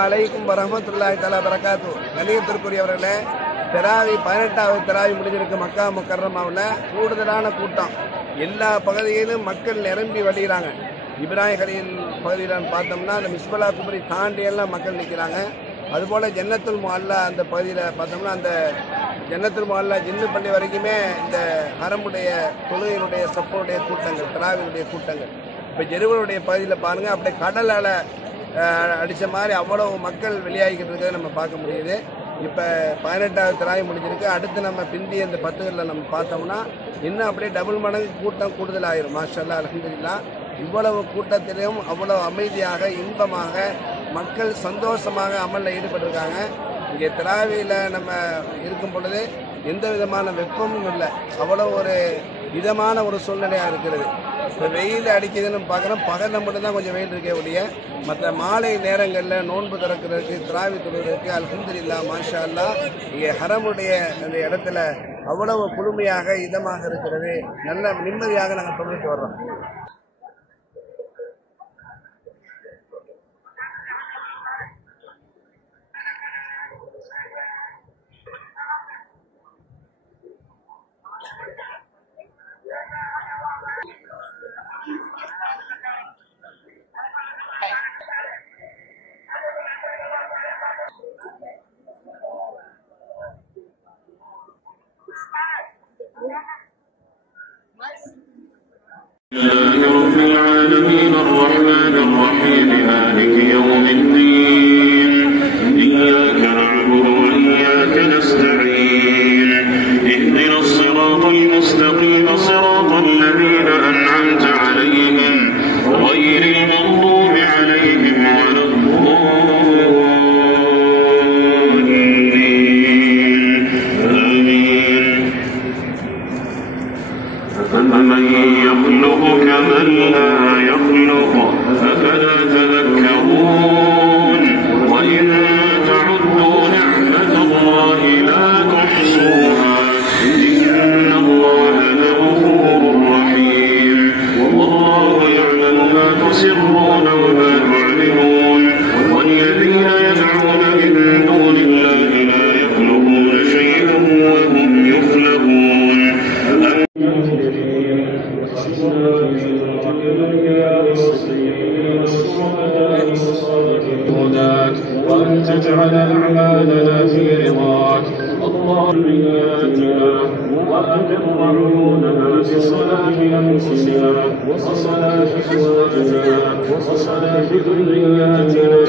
அலைக்கும் வரஹ்மத்துல்லாஹி தஆலா பரகாத்து. கண்ணியத்திற்குரியவர்களே, தராவி 18வது தராவி முடிஞ்சிருக்கு. மக்கா முக்கர்ரமாவில் கூடுதலான கூட்டம். எல்லா பகுதியிலும் மக்கள் நிரம்பி வழிகிறாங்க. இப்ராஹிம் கலீல் பகுதியில் பார்த்தோம்னா அந்த மிஸ்பலா குபரி தாண்டி எல்லாம் மக்கள் நிற்கிறாங்க. அதுபோல் ஜன்னத்துல் முஅல்லா அந்த பகுதியில் பார்த்தோம்னா அந்த ஜன்னத்துல் முஅல்லா ஜின்னு பள்ளி வரைக்குமே இந்த ஹரமுடைய தொழுகையினுடைய சப்போடைய கூட்டங்கள், தராவினுடைய கூட்டங்கள். இப்போ ஜெருவலுடைய பகுதியில் பாருங்கள், அப்படியே கடலால் அடித்த மாதிரி அவ்வளோ மக்கள் வெளியாகிக்கிட்டு இருக்கிறத நம்ம பார்க்க முடியுது. இப்போ 18வது தராவி முடிஞ்சிருக்கு. அடுத்து நம்ம பிந்தி அந்த 10களில் நம்ம பார்த்தோம்னா இன்னும் அப்படியே டபுள் மடங்கு கூட்டம் கூடுதலாகிடும். மாஷா அல்லாஹ், அல்ஹம்துலில்லாஹ். இவ்வளவு கூட்டத்திலும் அவ்வளோ அமைதியாக இன்பமாக மக்கள் சந்தோஷமாக அமலில் ஈடுபட்டிருக்காங்க. இங்கே தராவியில் நம்ம இருக்கும் பொழுது எந்த விதமான வெப்பமும் இல்லை. அவ்வளோ ஒரு இதமான ஒரு சூழ்நிலையாக இருக்கிறது. இப்போ வெயில் அடிக்குதுன்னு பார்க்குறோம், பகலில் மட்டும்தான் கொஞ்சம் வெயில் இருக்கே ஒழிய மற்ற மாலை நேரங்களில் நோன்பு திறக்கிறதுக்கு தராவி தொழுவதற்கு அல்ஹம்துலில்லாஹ் மாஷா அல்லாஹ் இங்கே ஹரமுடைய அந்த இடத்துல அவ்வளவு குளுமையாக இதமாக இருக்கிறது. நல்ல நிம்மதியாக நாங்கள் தொழுவிட்டு வர்றோம். رب العالمين الرحمن الرحيم مالك يوم الدين إياك نعبد وإياك نستعين اهدنا الصراط المستقيم صراط الذين أنعمت عليهم غير المغضوب عليهم ولا الضالين آمين. أفمن يخلق كمن لا يخلق أفلا تذكرون وإن تعدوا نعمة الله لا تحصوها إن الله لغفور رحيم والله يعلم ما تسرون وما تعلنون والذين يدعون من دون الله لا يخلقون شيئا وهم يخلقون. وأن تجعل أعمالنا في رضاك اللهم بآياتنا وأقر عيوننا بصلاح أنفسنا وصلاح أزواجنا وصلاح ذرياتنا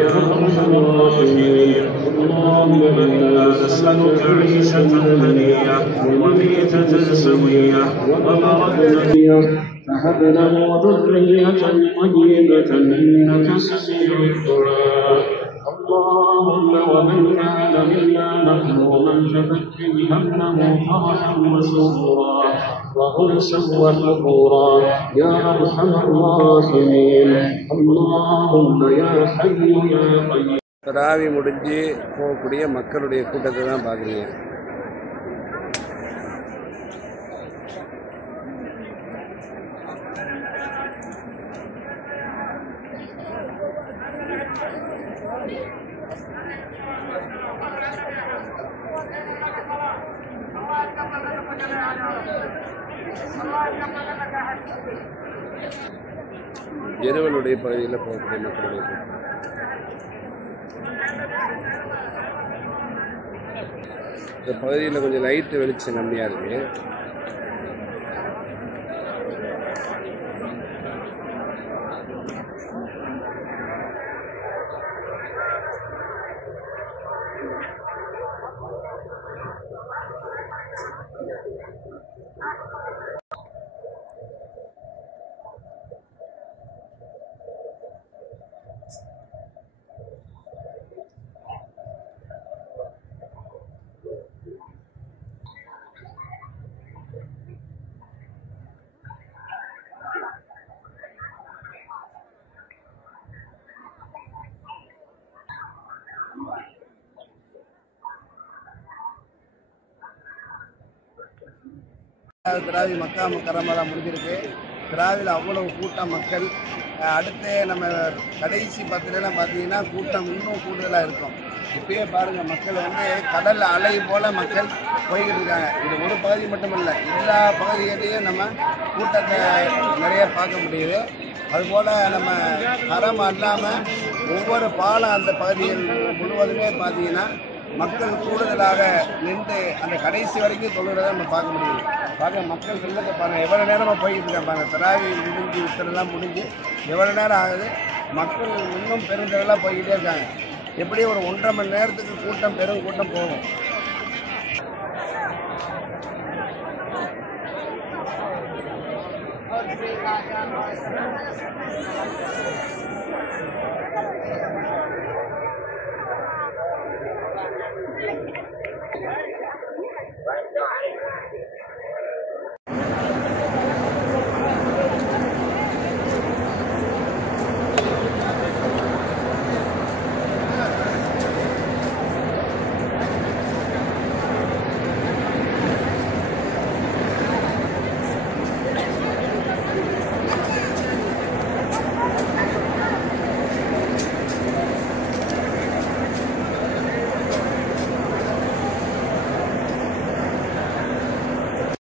يا أرحم الراحمين. اللهم إنا نسألك عيشة هنية وميتة سوية ومرضا فهب له ذرية طيبة إنك سميع الدعاء. اللهم ومن كان منا محروما ففكر همه فرحا وسرورا وأنسا وحبورا يا أرحم الراحمين. اللهم يا حي يا قيوم. தராவி முடிஞ்சு போகக்கூடிய மக்களுடைய கூட்டத்தை தான் பார்க்குறீங்க. ஜெருவலுடைய பகுதியில் போகக்கூடிய மக்களுடைய கூட்டம். இந்த பகுதியில் கொஞ்சம் லைட்டு வெளிச்சம் கம்மியாக இருக்குது. தராவி மக்கா முக்கர்ரமாவில் முடிஞ்சிருக்கு. தராவியில் அவ்வளவு கூட்டம் மக்கள் அடுத்து நம்ம கடைசி 10 பார்த்தீங்கன்னா கூட்டம் இன்னும் கூடுதலாக இருக்கும். இப்பயே பாருங்கள், மக்கள் வந்து கடல் அலை போல் மக்கள் போய்கிட்டு இருக்காங்க. இது ஒரு பகுதி மட்டுமல்ல, எல்லா பகுதிகளையும் நம்ம கூட்டத்தை நிறைய பார்க்க முடியுது. அதுபோல் நம்ம ஹரம் அல்லாமல் ஒவ்வொரு பாலம் அந்த பகுதிகள் முழுவதுமே பார்த்தீங்கன்னா மக்கள் கூடுதலாக நின்று அந்த கடைசி வரைக்கும் தொழுகிறத நம்ம பார்க்க முடியுது. மக்கள் வெள்ளத்தை பாருங்கள், எவ்வளோ நேரமாக போய்கிட்டு இருக்காங்க பாருங்கள். தராவி முடிஞ்சு இத்தனைலாம் முடிஞ்சு எவ்வளோ நேரம் ஆகுது, மக்கள் இன்னும் பெருந்தளவாக போய்கிட்டே இருக்காங்க. எப்படி ஒரு 1.5 மணி நேரத்துக்கு கூட்டம் பெரும் கூட்டம் போகும்.